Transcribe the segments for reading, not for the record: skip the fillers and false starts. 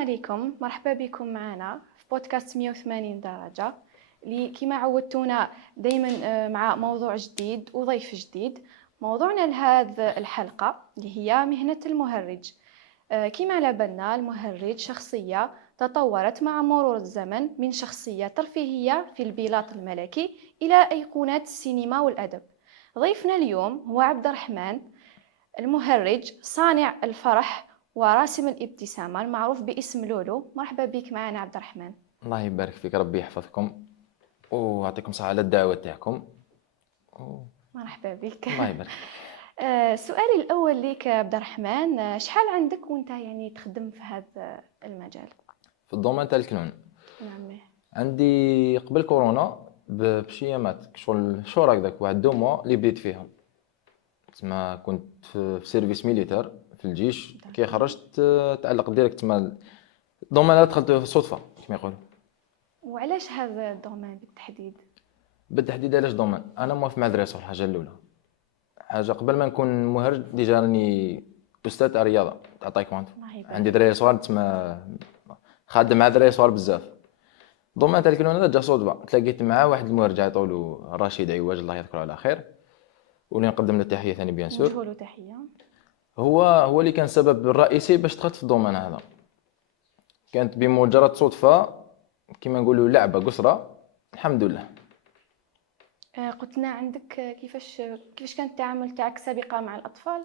عليكم، مرحبا بكم معنا في بودكاست 180 درجة اللي كما عودتونا دايما مع موضوع جديد وضيف جديد. موضوعنا لهذه الحلقة اللي هي مهنة المهرج. كما على بالنا المهرج شخصية تطورت مع مرور الزمن من شخصية ترفيهية في البلاط الملكي إلى أيقونات السينما والأدب. ضيفنا اليوم هو عبد الرحمن المهرج، صانع الفرح وراسم الابتسامة المعروف باسم لولو. مرحبا بك معنا عبد الرحمن. الله يبارك فيك، ربي يحفظكم ويعطيكم الصحة على الدعوة تاعكم. مرحبا بك. الله يبارك. سؤالي الأول لك عبد الرحمن، شحال عندك وانت تخدم في هذا المجال؟ في الدومين تاع الكنون نعم. عندي قبل كورونا بشي ايامات شهور هكذاك، واحد 2 موا اللي بديت فيهم. تما كنت في سيرفيس ميليتير في الجيش، كي خرجت تعلق ديريكت تما الدومين هذا دخلت صدفة كما يقولوا. وعلاش هذا الدومين بالتحديد؟ علاش دومين؟ انا موالف مع دراسة. الحاجة الاولى، حاجة قبل ما نكون مهرج ديجا راني استاذ تاع رياضة تاع تايكواندو. عندي دراري صغار تما خادم مع دراري صغار بزاف. دومين تاع الكنون هذا جا صدفة، تلاقيت مع واحد المهرج يعيطولو رشيد عواج الله يذكره على خير، واللي نقدم له تحية ثاني بيان سور. نوجهوا له تحية. هو اللي كان السبب الرئيسي باش دخلت في الدومين هذا. كانت بمجرد صدفة كما نقولوا لعبة قصرى، الحمد لله. قلت لنا عندك كيفاش كان التعامل تاعك سابقا مع الأطفال؟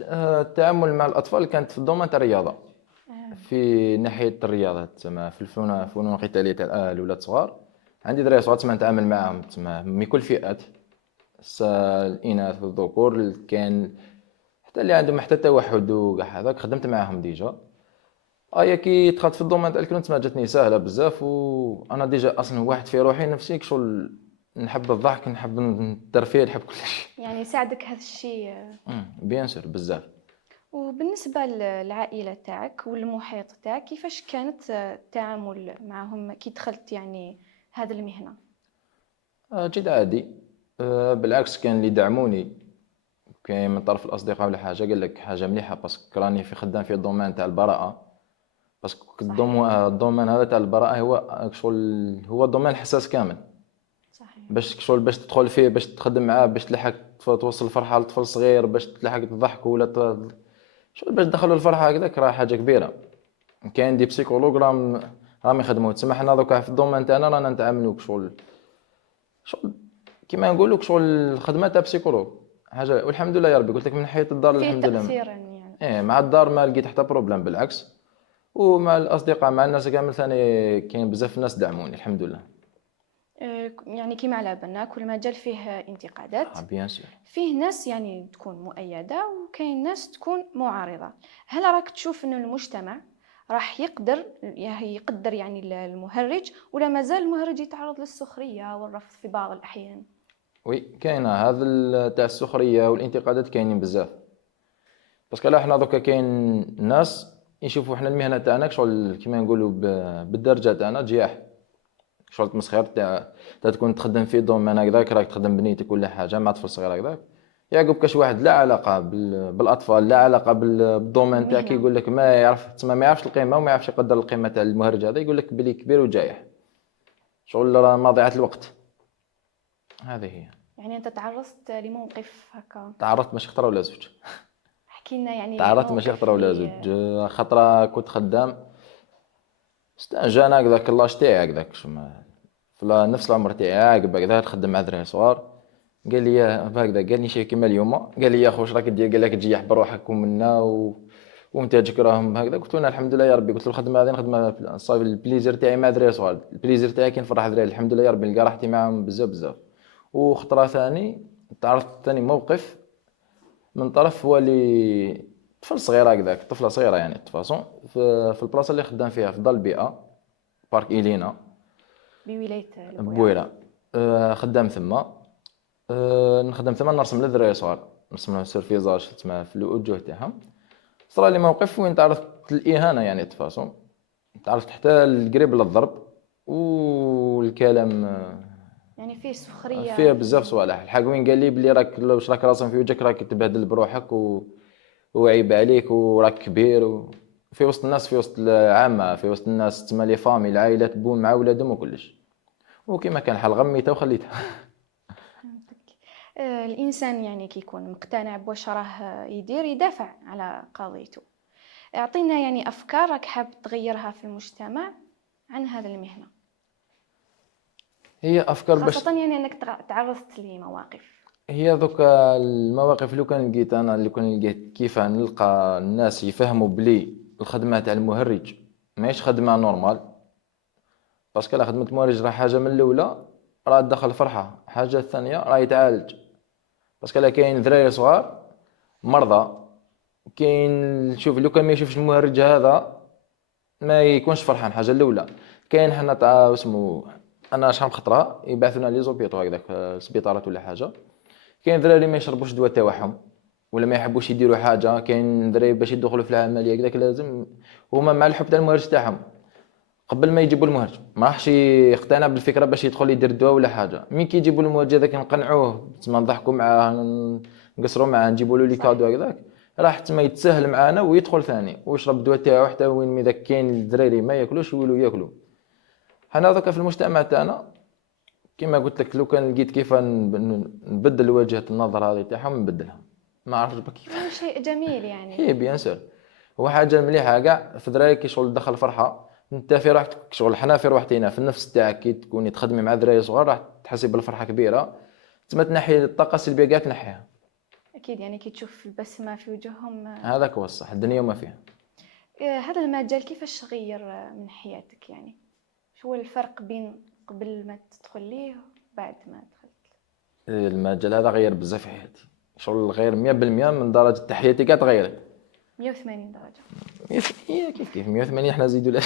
التعامل مع الأطفال كانت في الدومين تاع الرياضة. في ناحية الرياضة تما في الفنون القتالية تاع الأولاد صغار. عندي دراري صغار تما نتعامل معاهم تما من كل فئات، الإناث والذكور، كان حتى اللي عندهم حتى توحد وكاع هذاك خدمت معاهم ديجا. كي دخلت في الدومين تاع الكنون تما جاتني سهلة بزاف، وأنا ديجا أصلا واحد في روحي نفسي شغل نحب الضحك، نحب الترفيه، نحب كل شيء. ساعدك هذا الشيء؟ بيان سور بزاف. وبالنسبة للعائلة تاعك والمحيط تاعك، كيفاش كانت التعامل معهم كي دخلت هذه المهنة؟ جد عادي. بالعكس كان اللي دعموني، كاين من طرف الاصدقاء ولا حاجه قال لك حاجه مليحه باسكو راني في خدام في الدومين تاع البراءه. باسكو الدومين هذا تاع البراءه هو شغل، هو دومين حساس كامل. صحيح. باش تدخل فيه، باش تخدم معاه، باش تلحق توصل الفرحه لطفل صغير، باش تلحق تضحك ولا شغل باش تدخلوا الفرحه هكذاك، راه حاجه كبيره. كاين دي بسيكولوج راهم يخدموا. تسمى حنا دوكا في الدومين تاعنا رانا نتعاملوا بشغل كيما نقول لك شغل الخدمه تاع بسيكولوج حاجه. والحمد لله يا ربي، قلت لك من حياه الدار الحمد لله مع الدار ما لقيت حتى بروبليم، بالعكس. ومع الاصدقاء مع الناس كامل ثاني كاين بزاف الناس دعموني الحمد لله. كيما على بالنا كل مجال فيه انتقادات. بيان سور. فيه ناس تكون مؤيده وكاين ناس تكون معارضه. هل راك تشوف انه المجتمع راح يقدر المهرج، ولا مازال المهرج يتعرض للسخريه والرفض في بعض الاحيان؟ وي كاين هذا تاع السخريه والانتقادات كاينين بزاف. باسكو لا حنا دوكا كاين ناس يشوفوا حنا المهنه تاعنا شغل كيما نقولوا بالدرجه تاعنا جياح، شغل تمسخير تاع تكون تخدم في دومين هكذاك، راك تخدم بنيتك ولا حاجه مع طفل صغير هكذاك، يعقب كاش واحد لا علاقه بالاطفال، لا علاقه بالدومين تاعك، يقول لك ما يعرفش القيمه وما يعرفش يقدر القيمه تاع المهرج هذا، يقول لك بلي كبير وجايح، شغل راه مضيعه الوقت. هذه هي. انت تعرضت لموقف هكا؟ تعرضت ماشي خطره ولا زوج. احكي لنا تعرضت ماشي خطره ولا زوج. خطره كنت خدام جانا هكذاك اللاش تاعي هكذاك في نفس العمر تاعي عاقب هكذا نخدم مع دراري صغار. قال لي هكذا، قال لي شي كيما اليوم، قال لي يا خوش راك دير، قال لك تجيح بروحك ومنا وانتاجك راهم هكذا. قلت له الحمد لله يا ربي، قلت له الخدمه هذه نخدمها صافي البليزير تاعي مع دراري صغار، البليزير تاعي كي نفرح دراري الحمد لله يا ربي، نلقى راحتي معاهم بزاف بزاف. وخطره ثاني تعرضت ثاني موقف من طرف واللي طفل صغير هكذاك، طفله صغيره تفاصون في البلاصه اللي خدام فيها في دار البيئه بارك إلينا بولاية بويرة. خدام ثم نخدم ثم نرسم للدراري صغار، نرسم لهم سيرفيزاج تما في الوجوه تاعهم. صرا لي موقف وين تعرضت للاهانه تفاصون، تعرضت حتى القريب للضرب والكلام، فيه سخريه، فيه بزاف صوالح. الحق وين قال لي بلي راك واش راك راسم في وجهك، راك تبهدل بروحك وعيب عليك وراك كبير في وسط الناس، في وسط العامه، في وسط الناس تما لي فامي العائلات بون مع ولادهم وكلش. وكما كان حال غميتها وخليتها. فهمتك. الانسان يعني كيكون مقتنع بواش راه يدير يدافع على قضيته. اعطينا يعني افكار راك حاب تغيرها في المجتمع عن هذا المهنه، هي افكار باش خاصه يعني انك تعرضت لمواقف. هي دوكا المواقف اللي كان لقيت انا، اللي كان لقيت كيف نلقى الناس يفهموا بلي الخدمه تاع المهرج ماهيش خدمه نورمال. باسكو لا، خدمه المهرج راه حاجه من الاولى راه تدخل فرحه، حاجه الثانيه راه يتعالج. باسكو لا كاين ذراري صغار مرضى، كاين شوف لو كان ما يشوفش المهرج هذا ما يكونش فرحان. حاجه الاولى كاين حنا تاع اسمه، انا شحال من خطره يبعثونا لي زوبيطو هكذاك سبيطارات ولا حاجه، كاين دراري ما يشربوش الدواء تاعهم ولا ما يحبوش يديروا حاجه. كاين دراري باش يدخلوا في العمليه هكذاك لازم هما مع الحب تاع المهرج تاعهم قبل ما يجيبوا المهرج ما راحش يقتنع بالفكره باش يدخل يدير الدواء ولا حاجه. مين كي يجيبوا المهرج هذاك نقنعوه تما نضحكوا معاه نقصروا معاه نجيبوا له لي كادو هكذاك، راح تما يتساهل معانا ويدخل ثاني ويشرب الدواء تاعو حتى وين مي ذاك كاين الدراري ما ياكلوش يولوا ياكلوا. حنا ذاك في المجتمع تاعنا كما قلت لك لو كان لقيت كيف نبدل وجهة النظر هذه تاعهم نبدلها. ما عرفتش كيف. شيء جميل يعني. هي بيان سور هو حاجه مليحه كاع في درايك كي شغل تدخل فرحه انت في راحتك شغل. حنا في روحتنا في النفس تاعك كي تكوني تخدمي مع دراري صغار راح تحسي بالفرحه كبيره، تما تنحي الطاقه السلبيه كاع تنحيها. اكيد يعني كي تشوف البسمه في وجوههم. هذاك هو الصح، الدنيا وما فيها. هذا المجال كيفاش غير من حياتك يعني؟ شو هو الفرق بين قبل ما تدخل ليه وبعد ما دخلت؟ المجال هذا غير بزاف في حياتي، شغل غير 100% من درجه حياتي كاع تغيرت 180 درجة. هي كيف 180 احنا نزيدوا لا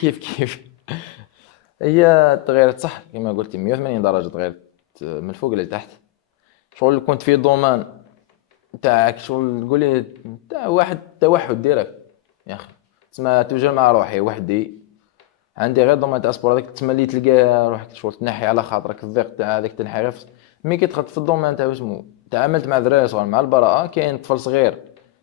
كيف هي تغيرت صح كما قلتي 180 درجه تغيرت من الفوق لتحت. شغل كنت في دومان تاعك شغل نقولي تاع واحد توحد ديريكت يا اخي، تسمى توجر مع روحي وحدي عندي غير دومان تاع سبور هذاك تسمى اللي تلقى روحك شغل تنحي على خاطرك الضيق تاع هذاك تنحي غير مي كي دخلت في الدومان تاع اسمو تعاملت مع ذراري صغار مع البراءه. كاين طفل صغير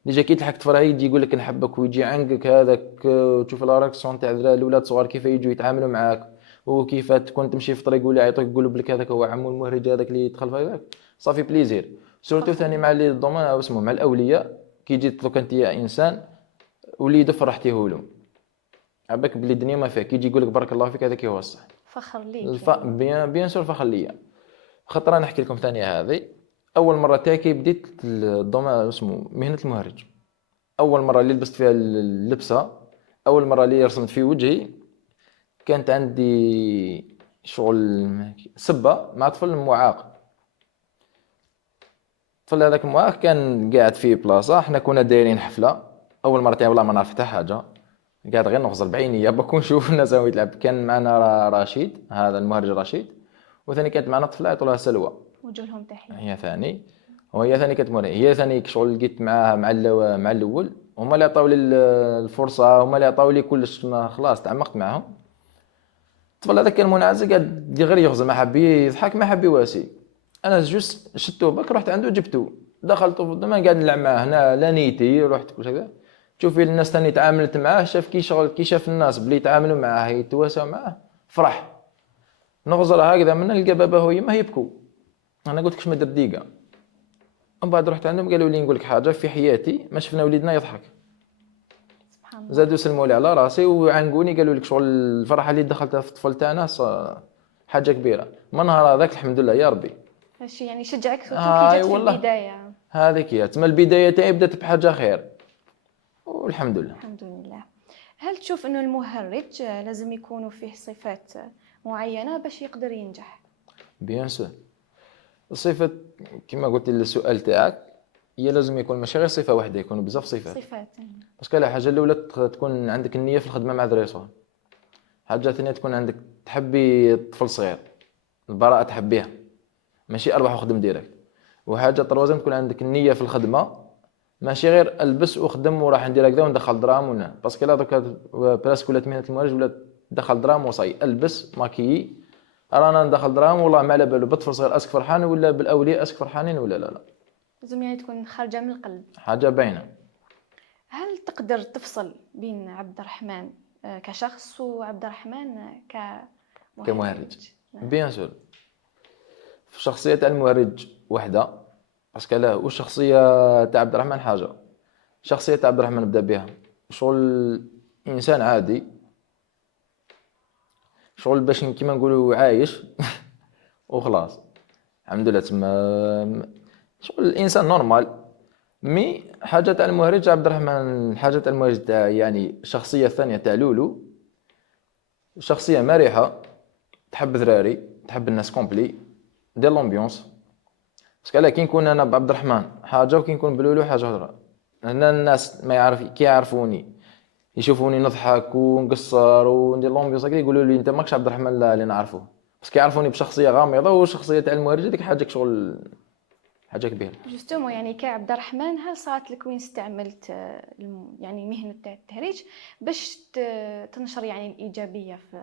ديجا كي تلحق تفرح يجي يقول لك نحبك ويجي عنقك هذاك، تشوف لا رياكسيون تاع الاولاد صغار كيف يجوا يتعاملوا معاك وكيف تكون تمشي في طريق ولا يعيطوك يقولوا بلك هذاك هو عمو المهرج هذاك اللي يدخل في هذاك صافي بليزير. سورتو ثاني مع لي الدومان او اسمه مع الاولياء كي جيت دوك انت يا انسان وليد فرحتيه له عباك بلي الدنيا ما فيها كي يجي يقول لك بارك الله فيك هذاك هو الصح. فخر ليك يعني. بيان سور فخر ليا. خطره نحكي لكم ثانيه هذه اول مره تاعي كي بديت الدومان اسمه مهنه المهرج. اول مره اللي لبست فيها اللبسه، اول مره اللي رسمت في وجهي كانت عندي شغل سبه مع طفل معاق. الطفل هذاك المعاق كان قاعد في بلاصه حنا كنا دايرين حفله اول مره تاعي والله ما نعرف حتى حاجه، قاعد غير نغزر بعينيا بكون نشوف الناس وهي تلعب. كان معنا رشيد هذا المهرج رشيد، وثاني كانت معنا طفله يعطولها سلوى وجوههم تحية. هي ثاني وهي ثاني كانت مهرج. هي ثاني شغل لقيت معاها مع الاول هما اللي عطاو لي الفرصه، هما اللي عطاو لي كلش خلاص تعمقت معاهم. الطفل هذا كان منعزل قاعد غير يغزل ما حب يضحك ما حب يواسي. انا جوست شدته بك رحت عنده جبته دخلت ما قاعد نلعب معاه هنا لا نيتي رحت كل هكذا. تشوفي الناس ثاني تعاملت معاه شاف كي شغل كي شاف الناس بلي يتعاملوا معاه يتواسوا معاه فرح نغزر هكذا من نلقى بابا هو ما يبكوا. انا قلت لكش ما درت دقيقه ومن بعد رحت عندهم قالوا لي نقول لك حاجه في حياتي ما شفنا وليدنا يضحك. سبحان الله. زادوا سلموا لي على راسي وعنقوني قالوا لك شغل الفرحه اللي دخلتها في الطفل تاعنا حاجه كبيره. من نهار هذاك الحمد لله يا ربي هادشي يعني شجعك كي هاي جات في والله. البداية. هذيك هي تما البدايه تاعي بدات بحاجه خير والحمد لله. الحمد لله. هل تشوف انه المهرج لازم يكونوا فيه صفات معينة باش يقدر ينجح؟ بيان سور الصفه كما قلت السؤال تاعك هي لازم يكون ماشي غير صفه واحده يكونوا بزاف صفات. صفات. باسكو لا حاجه الاولى تكون عندك النيه في الخدمه مع دراري صغار. حاجه ثانيه تكون عندك تحبي طفل صغير البراءه تحبيها ماشي اربح وخدم ديريكت. وحاجه طروازم تكون عندك النيه في الخدمه ماشي غير البس وخدم وراح ندير هكذا وندخل درام ولا باسكو لا دوكا براسك ولات مهنه المهرج ولا دخل درام وصاي البس ماكيي رانا ندخل درام والله ما على بالو بطفل صغير اسك فرحان ولا بالاولياء اسك فرحانين ولا لا. لازم يعني تكون خارجة من القلب. حاجه باينه. هل تقدر تفصل بين عبد الرحمن كشخص وعبد الرحمن كمهرج؟ بيان سور، في شخصيه تاع المهرج وحده، باسكو لا والشخصيه تاع عبد الرحمن حاجه. شخصيه تاع عبد الرحمن نبدا بها، شغل انسان عادي، شغل باش كيما نقولوا عايش وخلاص الحمد لله. تما شغل الانسان نورمال. مي حاجه تاع المهرج عبد الرحمن، حاجه تاع المهرج تاع يعني الشخصيه الثانيه تاع لولو، شخصيه مرحه، تحب ذراري، تحب الناس كومبلي، دير لومبيونس. باسكو علاه كي نكون انا بعبد الرحمن حاجه وكي نكون بلولو حاجه اخرى. هنا الناس ما يعرف كي يعرفوني يشوفوني نضحك ونقصر وندير لومبيونس هكا يقولوا لي انت ماكش عبد الرحمن لا اللي نعرفه. بس كي يعرفوني بشخصيه غامضه وشخصيه تاع المهرج ديك حاجه شغل حاجه كبيره. جوستومون يعني كعبد الرحمن، هل صارت لك وين استعملت يعني مهنة تاع التهريج باش تنشر يعني الإيجابية في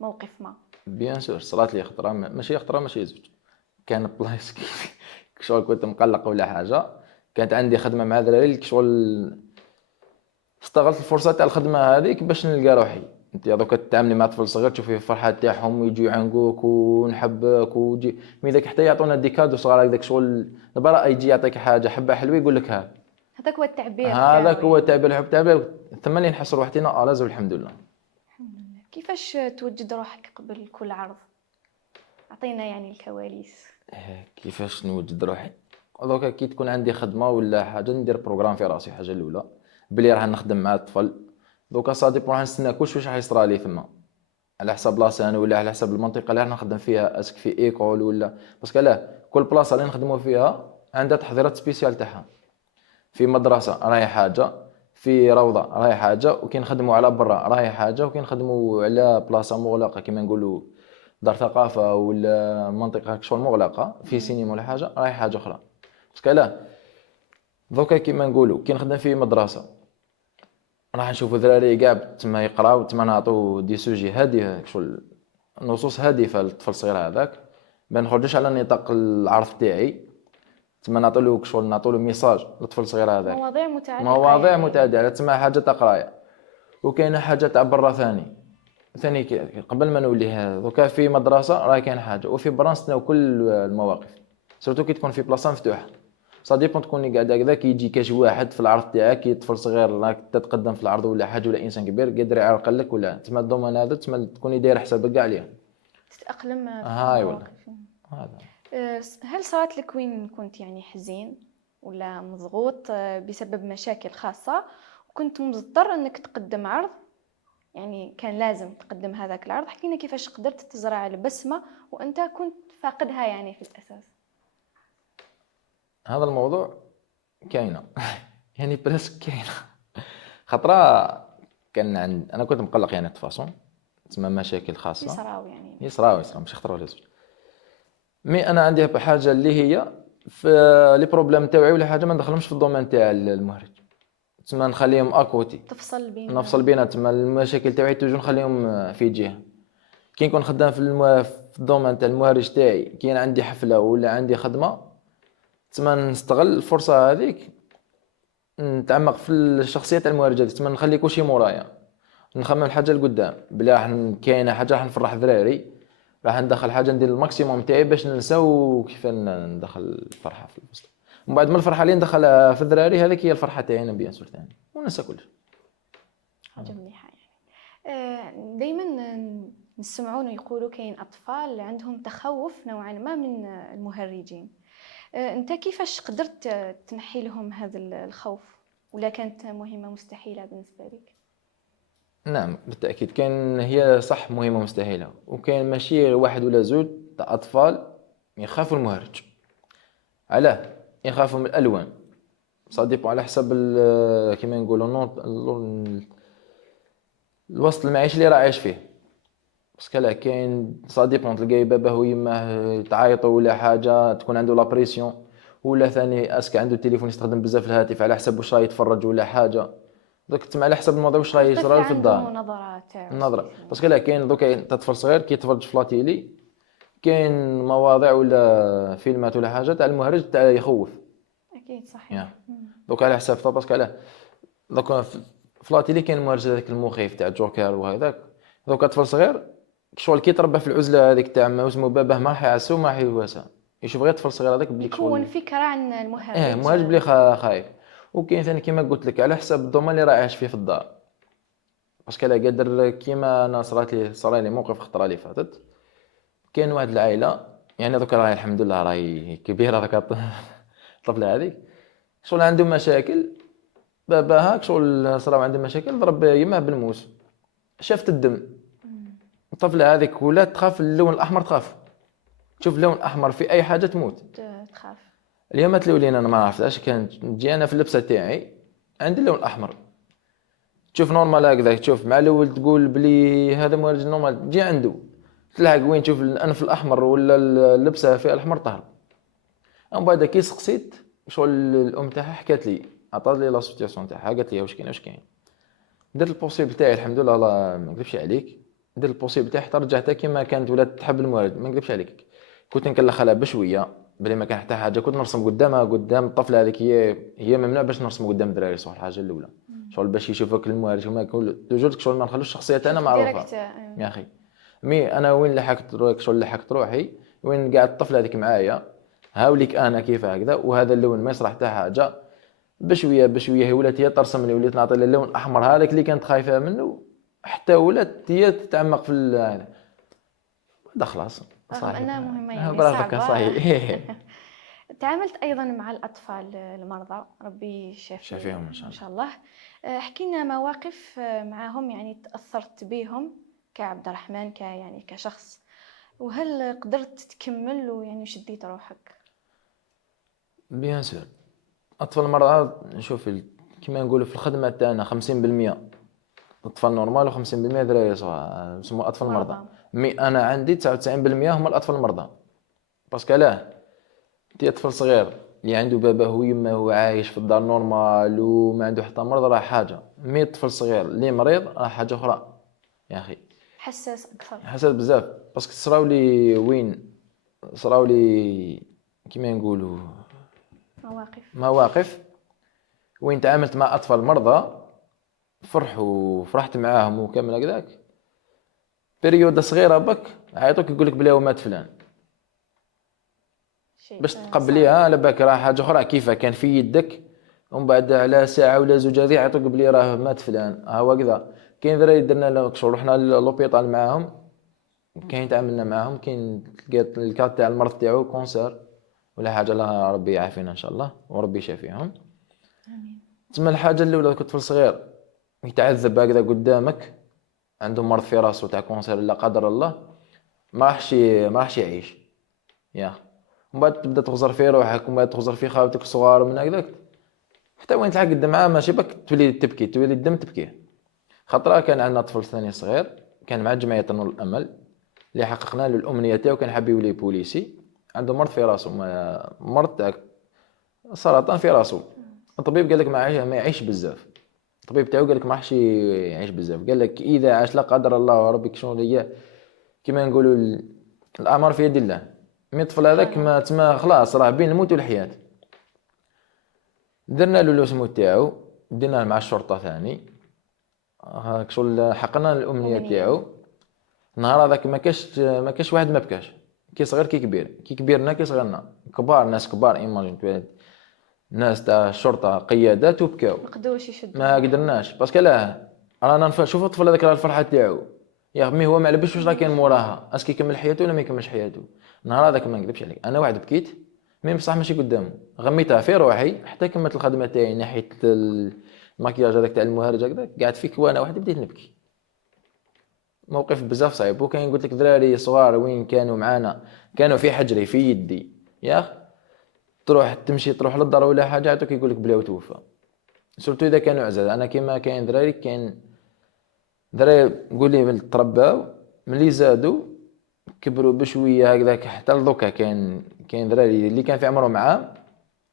موقف ما؟ بيان سور صرات لي خطره، ماشي خطره ماشي زوج. كان بلايص شغل كنت مقلق ولا حاجه، كانت عندي خدمه مع دراري شغل، استغلت الفرصه تاع الخدمه هذيك باش نلقى روحي. انت دوك تتعاملي مع طفل صغير تشوفي الفرحه تاعهم ويجوا يعنقوك ونحبك ويجي مي ذاك حتى يعطونا دي كادو صغار هكذاك شغل. دابا راه يجي يعطيك حاجه حبه حلوه يقول لك ها هذاك هو التعبير هذاك تاعو هو يعني. تعبير الحب تاعي. ثم اللي نحس روحتنا الاز والحمد لله. الحمد لله. كيفاش توجد روحك قبل كل عرض؟ أعطينا يعني الكواليس. كيفاش نوجد روحي؟ دوكا كي تكون عندي خدمه ولا حاجه ندير بروغرام في راسي. حاجه الاولى بلي راح نخدم مع الطفل، دوكا صادي راح نستنى كلشي واش راح يصرى لي ثما على حسب بلاصه ولا على حسب المنطقه اللي راح نخدم فيها. اسك في ايكول ولا باسكو لا كل بلاصه اللي نخدموا فيها عندها تحضيرات سبيسيال تاعها. في مدرسه راهي حاجه، في روضه راهي حاجه، وكي نخدموا على برا راهي حاجه، وكي نخدموا على بلاصه مغلقه كيما نقولوا دار ثقافه ولا منطقه شغل مغلقه في سينما ولا حاجه راهي حاجه اخرى. باسكو لا دوكا كيما نقولوا كي نخدم في مدرسه راح نشوفوا ذراري كاع تما يقراو، تما نعطوا دي سوجي هاديه شغل نصوص هادفه للطفل الصغير هذاك، ما نخرجوش على نطاق العرض تاعي. تما نعطولو شغل نعطولو ميساج للطفل الصغير هذاك، مواضيع متعلقة مواضيع يعني. متعدده. تما حاجه تاع قرايه، وكاينه حاجه تاع برا ثاني قبل ما نولي هذا دوكا في مدرسه راه كاين حاجه، وفي برا نستناو كل المواقف سورتو كي تكون في بلاصه مفتوحه. صا ديبون تكوني قاعد هكذاك يجي كاش واحد في العرض تاعك كي طفل صغير راك تتقدم في العرض ولا حاجه ولا انسان كبير قادر يعرق لك ولا تما الدومين هذا تما تكوني داير حسابك كاع عليه. تتأقلم في هاي والله المواقف. هذا. هل صارت لك وين كنت يعني حزين ولا مضغوط بسبب مشاكل خاصة وكنت مضطر انك تقدم عرض، يعني كان لازم تقدم هذاك العرض؟ حكينا كيفاش قدرت تزرع البسمة وانت كنت فاقدها يعني في الأساس. هذا الموضوع كاينه يعني بريسك كاينه. خطره كان عند انا كنت مقلق يعني تفاصون تسمى مشاكل خاصه يعني يصراو ماشي خطره ولا زوج. مي انا عندي حاجه اللي هي في لي بروبليم تاعي ولا حاجه ما ندخلهمش في الدومين تاع المهرج، تسمى نخليهم اكوتي، نفصل بينات. تسمى المشاكل تاعي توجو نخليهم في جهه. كي نكون خدام في الدومين تاع المهرج تاعي، كي أنا عندي حفله ولا عندي خدمه، تسمى نستغل الفرصه هذيك نتعمق في الشخصيه تاع المهرج هذيك. تسمى نخلي كلشي مورايا، نخمم الحاجه القدام بلي راح كاينه حاجه راح نفرح ذراري، راح ندخل حاجه ندير الماكسيموم تاعي باش ننساو كيف ندخل الفرحه في الوسط. ومن بعد ما الفرحه اللي ندخلها في الذراري هذيك هي الفرحه تاعي انا بيان سور ثاني وننسى كلش. حاجة مليحة يعني. دايما نسمعون ويقولوا كاين أطفال عندهم تخوف نوعا ما من المهرجين. أنت كيفاش قدرت تنحي لهم هذا الخوف، ولا كانت مهمة مستحيلة بالنسبة لك؟ نعم بالتاكيد كاين، هي صح مهمه مستحيله، وكاين ماشي واحد ولا زوج تاع اطفال يخافوا المهرج. علاه؟ يخافوا من الالوان. صديق على حسب كيما نقولوا الوسط المعيشي اللي راه عايش فيه. باسكو لا كاين صديق تلقاي باباه ويماه تعيطوا ولا حاجه تكون عنده لابريسيون، ولا ثاني اسك عنده التليفون يستخدم بزاف الهاتف على حسب واش راه يتفرج ولا حاجه. دوك تما على حسب الموضوع واش راه يصرى في الدار. نظرة تاعو النظره باسكو لا كاين دوكا طفل صغير كيتفرج في لاتيلي، كاين مواضيع ولا فيلمات ولا حاجه تاع المهرج تاع يخوف. أكيد صحيح. دوك على حساب باسكو علاه دوكا في لاتيلي كاين المهرج هذاك المخيف تاع جوكر وهذاك، دوكا طفل صغير شغل كي تربى في العزله هذيك تاع ما اسمه باباه ما راح يعسو ما راح يواسى، يشوف غير طفل صغير هذاك بلي يكون شغل فكرة عن مهرج المهرج. بلي خايف. وكاين ثاني كيما قلت لك على حسب الضوما اللي راه عايش فيه في الدار، باسكو لا قادر كيما انا صرالي موقف خطره اللي فاتت. كاين واحد العائله يعني دوكا راهي الحمد لله راهي كبيره دوكا الطفله هذيك شغل عندهم مشاكل، باباها شغل صراو عندهم مشاكل ضرب يماه بالموس، شافت الدم. الطفله هذيك ولات تخاف اللون الاحمر، تخاف تشوف اللون الاحمر في اي حاجه تموت. تخاف. اليوم تلولين انا ما عرفتش كانت تجي انا في اللبسه تاعي عندي اللون الاحمر، تشوف نورمال هكذا تشوف مع الاول تقول بلي هذا مورج نورمال تجي عنده تلحق وين تشوف الانف الاحمر ولا اللبسه فيها الاحمر طهر. من بعد كي سقسيت شغل الام تاعها حكات لي عطات لي لا سيتياسيون تاعها، قالت لي واش كاين. درت البوسيبل تاعي الحمد لله، الله ما نكذبش عليك، درت البوسيبل تاعي حتى رجعتها كيما كانت ولات تحب الموارد، ما نكذبش عليك. كنت نكلخها بشويه بلي ما كان حتى حاجه، كنت نرسم قدامها قدام الطفله هذيك، هي ممنوع باش نرسم قدام الدراري صح الحاجه الاولى شغل باش يشوفك الموارد وما كل توجور شغل ما نخلوش الشخصيه تاعنا معروفه يا اخي. مي انا وين لحقت روحي شغل لحقت روحي وين قاعد الطفله هذيك معايا هاوليك انا كيف هكذا، وهذا اللون ما يصلح حتى حاجه، بشويه هي ولات هي ترسم لي، وليت نعطي اللون الاحمر هذاك اللي كانت خايفه منه، حتى ولات هي تتعمق في هذا. هذا خلاص رغم أنها مهمة يعني برافو صعبة. صحيح. تعاملت أيضا مع الأطفال المرضى، ربي شافيهم إن شاء الله. احكي لنا مواقف معهم يعني تأثرت بهم كعبد الرحمن يعني كشخص، وهل قدرت تكمل ويعني شديت روحك؟ بيان سور اطفال المرضى نشوف كما نقولوا في الخدمه تاعنا 50% اطفال نورمال و50% دراري صغار يسموا اطفال مرضى. مي انا عندي 99% هم الاطفال المرضى، باسكو علاه انت طفل صغير اللي عنده باباه ويماه وعايش في الدار نورمال وما عنده حتى مرض راه حاجه، مي طفل صغير اللي مريض راه حاجه اخرى يا اخي، حساس اكثر، حساس بزاف. باسكو صراو لي وين صراو لي كيما نقولوا مواقف وين تعاملت مع اطفال مرضى فرحت معاهم وكامل هكذاك، بريود صغيره بك عيطوك يقول لك بلي هو مات فلان، باش تقبليها على بالك راه حاجه اخرى كيفاه كان في يدك، ومن بعد على ساعه ولا زوج هذه يعيطوك بلي راه مات فلان ها هو كذا. كاين دراري درنا لهم شغل رحنا للوبيطال معاهم، كاين تعاملنا معاهم، كاين لقيت الكارت تاع المرض تاعو كونسير ولا حاجه، الله ربي يعافينا ان شاء الله وربي يشافيهم امين. تسمى الحاجه الاولى كنت طفل صغير يتعذب هكذا قدامك عنده مرض في راسه تاع كونسير لا قدر الله، ما راحش يعيش يا ومن بعد تبدا تغزر في روحك ومن بعد تغزر في خاوتك الصغار من هكذاك حتى وين تلحق معاه ماشي بك تولي تبكي تولي الدم تبكيه. خطره كان عندنا طفل ثاني صغير كان مع جمعيه نور الامل اللي حققنا له الامنيه تاعو، كان حاب يولي بوليسي، عنده مرض في راسه مرض تاع سرطان في راسه. الطبيب قال لك ما يعيش بزاف، الطبيب تاعو قال لك ما راحش يعيش بزاف، قال لك اذا عاش لا قدر الله ربي شنو هي كما نقولوا الاعمار في يد الله. مي الطفل هذاك ما تما خلاص راه بين الموت والحياه. درنا له الاسمو تاعو دينا مع الشرطه ثاني هاك شغل حقنا الامنيه تاعو. نهار هذاك ما كاش واحد ما بكاش، كي صغير كي كبير، كي كبيرنا كي صغرنا، كبار ناس كبار ايماجين ناس تاع الشرطه قيادات وبكاو مقدوش يشدوا ما قدرناش باسكو لا رانا شوف الطفل هذاك راه الفرحه تاعو يا مي هو ما على بالش واش راه كاين موراها، اسكي يكمل حياته ولا ما يكملش حياته. النهار هذاك ما نكذبش عليك انا واحد بكيت مي بصح ماشي قدامه، غميتها في روحي حتى كملت الخدمه تاعي ناحيه الماكياج هذاك تاع المهرج هكذا، قعدت فيك وانا واحد بديت نبكي. موقف بزاف صعيب. وكاين قلت لك دراري صغار وين كانوا معانا كانوا في حجري في يدي يا تروح تروح للدار ولا حاجه عطوك يقول لك بلا توفى، سورتو اذا كانوا عزاز. انا كيما كاين دراري كاين دراري نقول لي ترباو ملي زادوا كبروا بشويه هكذاك حتى لدوكا كاين دراري اللي كان في عمرهم عام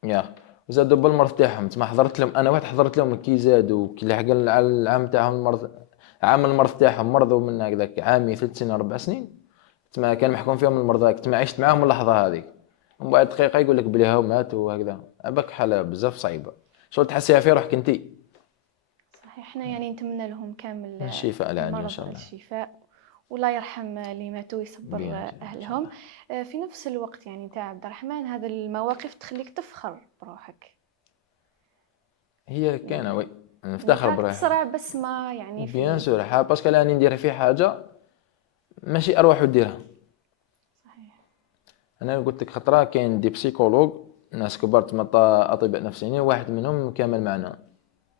يا زادوا بالمرض تاعهم تما حضرت لهم انا واحد حضرت لهم كي زادوا كي لحق العام تاعهم المرض عام المرض تاعهم مرضوا من هكذاك عامي 3 سنين 4 سنين تما كان محكوم فيهم المرض هذاك تما عشت معاهم اللحظه هذيك ومن بعد دقيقه يقول لك بلي هاو مات وهكذا. عباك حاله بزاف صعيبه شغل تحسيها في روحك انتي احنا يعني نتمنى لهم كامل الشفاء العاجل ان المرض شاء الله. الشفاء، والله يرحم اللي ماتوا ويصبر بيان إن شاء اهلهم. الله. في نفس الوقت يعني تاع عبد الرحمن، هذا المواقف تخليك تفخر بروحك، هي كاينه وي، نفتخر نلقاك بروحي. تسرع بس ما يعني بيان في. سور، باسكو راني ندير في حاجه ماشي اروح وديرها. صحيح. انا قلت لك خطره كاين دي بسيكولوج، ناس كبار تما اطباء نفسيين، واحد منهم كامل معنا،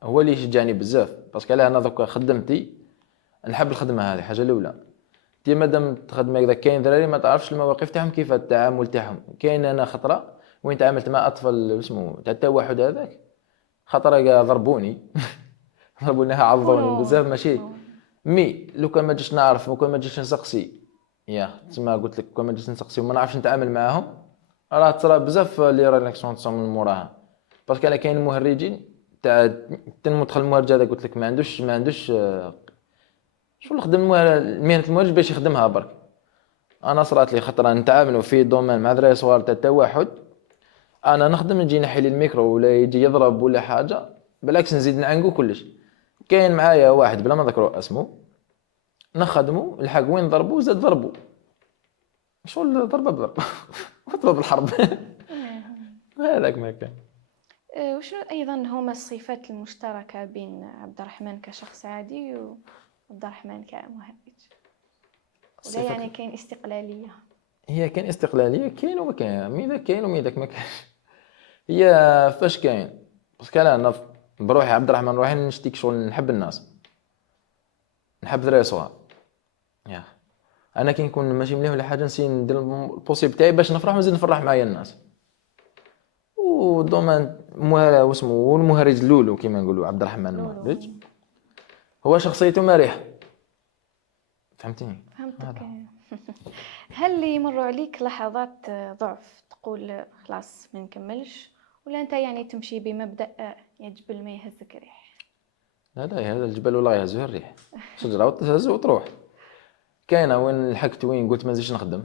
هو اللي يشجعني بزاف. باسكو انا دوكا خدمتي نحب الخدمه هذه، حاجه الاولى. انت مادام تخدم هكذا، كاين دراري ما تعرفش المواقف تاعهم كيف التعامل تاعهم. كاين انا خطره وين تعاملت مع اطفال اسمه تاع التوحد هذاك، خطره ضربوني ضربوني عضوني بزاف ماشي. مي لو كان ما جيتش نعرف، وكان ما جيتش نسقسي، تسمى قلت لك كون ما جيتش نسقسي وما نعرفش نتعامل معاهم، راه تصرا بزاف لي ريلاكسيون تصوم من موراها. باسكو انا كاين مهرجين تاع المدخل المهرج هذا قلت لك ما عندوش شغل خدم مهنه المهرج باش يخدمها برك. انا صرات لي خطره نتعاملوا في دومين مع دراري صغار تاع التوحد، انا نخدم نجي نحي لي الميكرو ولا يجي يضرب ولا حاجه، بالعكس نزيد نعنقو كلش. كاين معايا واحد بلا ما نذكرو اسمه، نخدمو الحق وين ضربو زاد ضربو، شغل ضربه بضرب وضرب الحرب هذاك ما كان. وشنو أيضا هما الصفات المشتركة بين عبد الرحمن كشخص عادي وعبد الرحمن كمهرج؟ ولا يعني كاين استقلالية؟ هي كاين استقلاليه، كاين وما كاين، ميدا كاين وميداك ما كاين. هي فاش كاين باسكو انا بروحي عبد الرحمن روحي نشتيك شغل نحب الناس، نحب دراري صغار. يا انا كي نكون ماشي مليح ولا حاجه نسي ندير البوسيبل تاعي باش نفرح ونزيد نفرح معايا الناس. ودومان واسمه والمهرج الاولو كيما نقولوا عبد الرحمن المهرج، هو شخصيته مريحه، فهمتني؟ فهمتك. هل اللي يمروا عليك لحظات ضعف تقول خلاص ما نكملش، ولا انت يعني تمشي بمبدأ يا جبل ما يهزك ريح؟ لا هذا الجبل والله يهزه الريح، شجره وتهز وتروح. كاينه وين لحقت وين قلت ما نزيدش نخدم،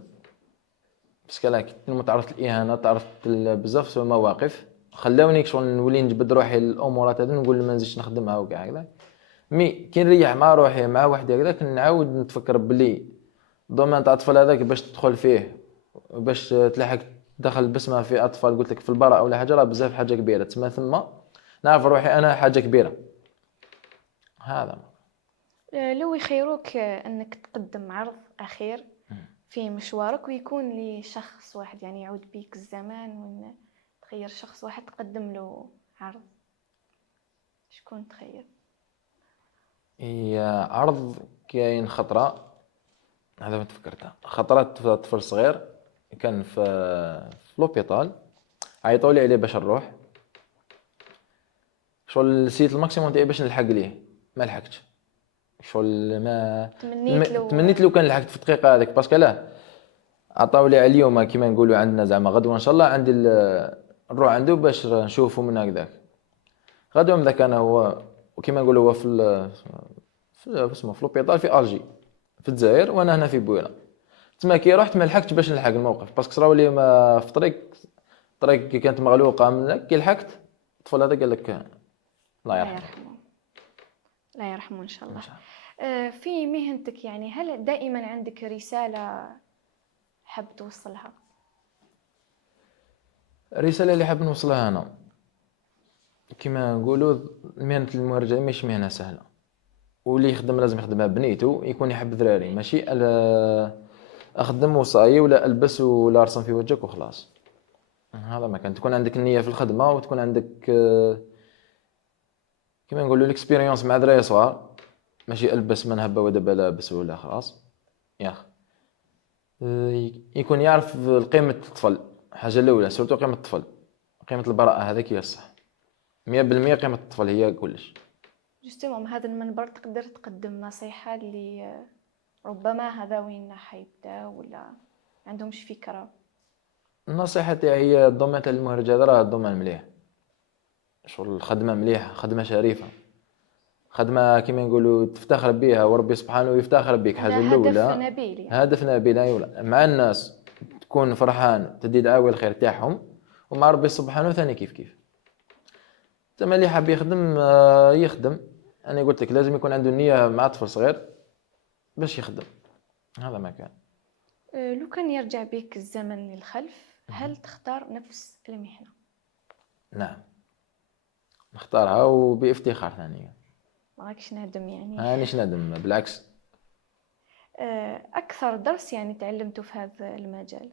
بس كلا كنت تعرفت الاهانه، تعرفت بزاف مواقف خلاوني شغل نولي نجبد روحي الامورات هذه، نقول ما نزيدش نخدمها وكاع هكذا. مي كي نريح مع روحي مع واحد هكذاك نعاود نتفكر بلي دومين تاع الاطفال هذاك باش تدخل فيه، باش تلحق دخل بسمه في اطفال قلت لك في البراءه ولا حاجه، راه بزاف حاجه كبيره تسمى ثم نعرف روحي انا حاجه كبيره. هذا لو يخيروك انك تقدم عرض اخير في مشوارك، ويكون لشخص واحد يعني يعود بيك الزمان، وان تخير شخص واحد تقدم له عرض، شكون تخير؟ هي عرض كاين خطره، هذا ما تفكرتها. خطرات طفل صغير كان في لوبيطال، عيطوا لي عليه باش نروح، شغل نسيت الماكسيموم تاعي باش نلحق ليه، ما لحقتش. شغل ما تمنيت لو كان لحقت في الدقيقه هذيك، باسكو لا عطاو لي على اليوم كيما نقولوا عندنا زعما غدوه ان شاء الله عندي نروح عنده باش نشوفه من هكذاك. غدوه من ذاك انا هو وكيما نقولوا هو في اسمه في لوبيطال في الجي في الجزائر، وانا هنا في بويره. تما كي رحت ما لحقتش باش نلحق الموقف، باسكو صراو لي ما في طريق كانت مغلوقه منك. كي لحقت الطفل هذا قال لك الله يرحمه. لا يرحمه ان شاء الله. في مهنتك يعني هل دائما عندك رساله حاب توصلها؟ الرساله اللي حاب نوصلها انا كيما نقولوا مهنه المهرج ماشي مهنه سهله، واللي يخدم لازم يخدمها بنيته، يكون يحب ذراري، ماشي اخدم وصاي ولا البس ولا ارسم في وجهك وخلاص. هذا ما كان تكون عندك النيه في الخدمه، وتكون عندك كيما نقولوا الاكسبيريونس مع دراري صغار، ماشي البس من هبه ودابا لابس ولا خلاص. يا اخي يكون يعرف قيمه الطفل، حاجه الاولى سورتو قيمه الطفل، قيمه البراءه، هذيك هي الصح 100%. قيمه الطفل هي كلش. جوستومون هذا المنبر تقدر تقدم نصيحه اللي ربما هذا وين حيبدا ولا عندهمش فكره؟ النصيحه تاعي هي الدومين تاع المهرج هذا راه دومين مليح، شغل الخدمه مليحه، خدمه شريفه، خدمه كيما نقولوا تفتخر بها وربي سبحانه يفتخر بك. حاجه الاولى هدف نبيل يعني. هدف نبيل، ايوه، مع الناس تكون فرحان تدي دعاوي الخير تاعهم، ومع ربي سبحانه ثاني كيف. تما اللي حاب يخدم يخدم، انا قلت لك لازم يكون عنده النيه مع طفل صغير باش يخدم. هذا ما كان. لو كان يرجع بك الزمن للخلف، هل تختار نفس المهنة؟ نعم نختارها وبافتخار ثانيا. ما راكش نادم يعني؟ مانيش ندم بالعكس. أكثر درس يعني تعلمته في هذا المجال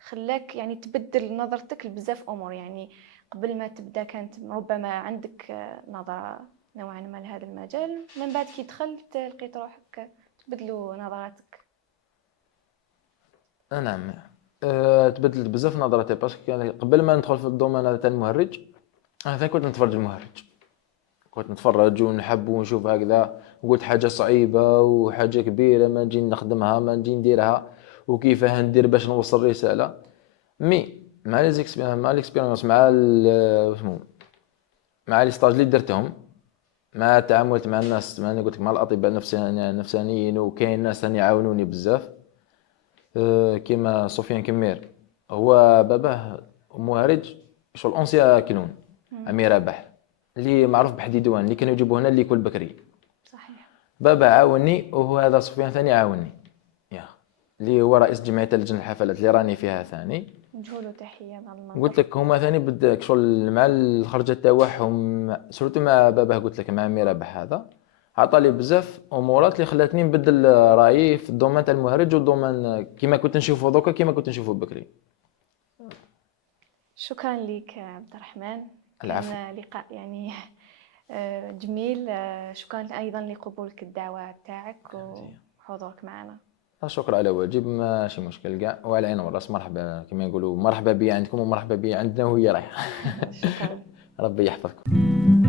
خلاك يعني تبدل نظرتك لبزاف أمور، يعني قبل ما تبدأ كانت ربما عندك نظرة نوعا ما لهذا المجال، من بعد كي دخلت لقيت روحك تبدلوا نظراتك. نعم تبدلت بزاف نظرتي باسكو قبل ما ندخل في الدومين هذا تاع المهرج انا ثاني كنت نتفرج المهرج، كنت نتفرج ونحب ونشوف هكذا، قلت حاجه صعيبه وحاجه كبيره ما نجي نخدمها ما نجي نديرها وكيفاه ندير باش نوصل رساله. مي مع ليكسبيريونس مع لي ستاج اللي درتهم، مع تعاملت مع الناس، مع قلت لك مع الاطباء النفسانيين، وكاين ناس ثاني يعاونوني بزاف. كيما سفيان كمير هو باباه مهرج شغل اونسيا كيلون، امير رابح اللي معروف بحديدوان اللي كانوا يجيبوا هنا اللي ياكل بكري. صحيح. بابا عاوني وهو هذا سفيان ثاني عاوني يا اللي هو رئيس جمعيه لجنه الحفلات اللي راني فيها ثاني. نجهوا له تحيه هذا المنظر. قلت لك هما ثاني بدك شغل مع الخرجه تاعهم سورتو مع باباه، قلت لك مع امير رابح هذا عطالي بزاف امورات اللي خلاتني نبدل رايي في الدومين تاع المهرج والدومين كيما كنت نشوفه دوكا كيما كنت نشوفه بكري. شكرا لك عبد الرحمن. العفو. كان لقاء يعني جميل. شكرا ايضا لقبولك الدعوه تاعك وحضورك معنا. شكرا على واجب، ماشي مشكل كاع، وعلى عين والراس. مرحبا كما يقولوا، مرحبا بي عندكم ومرحبا بي عندنا وهي رايحه. شكرا. ربي يحفظكم.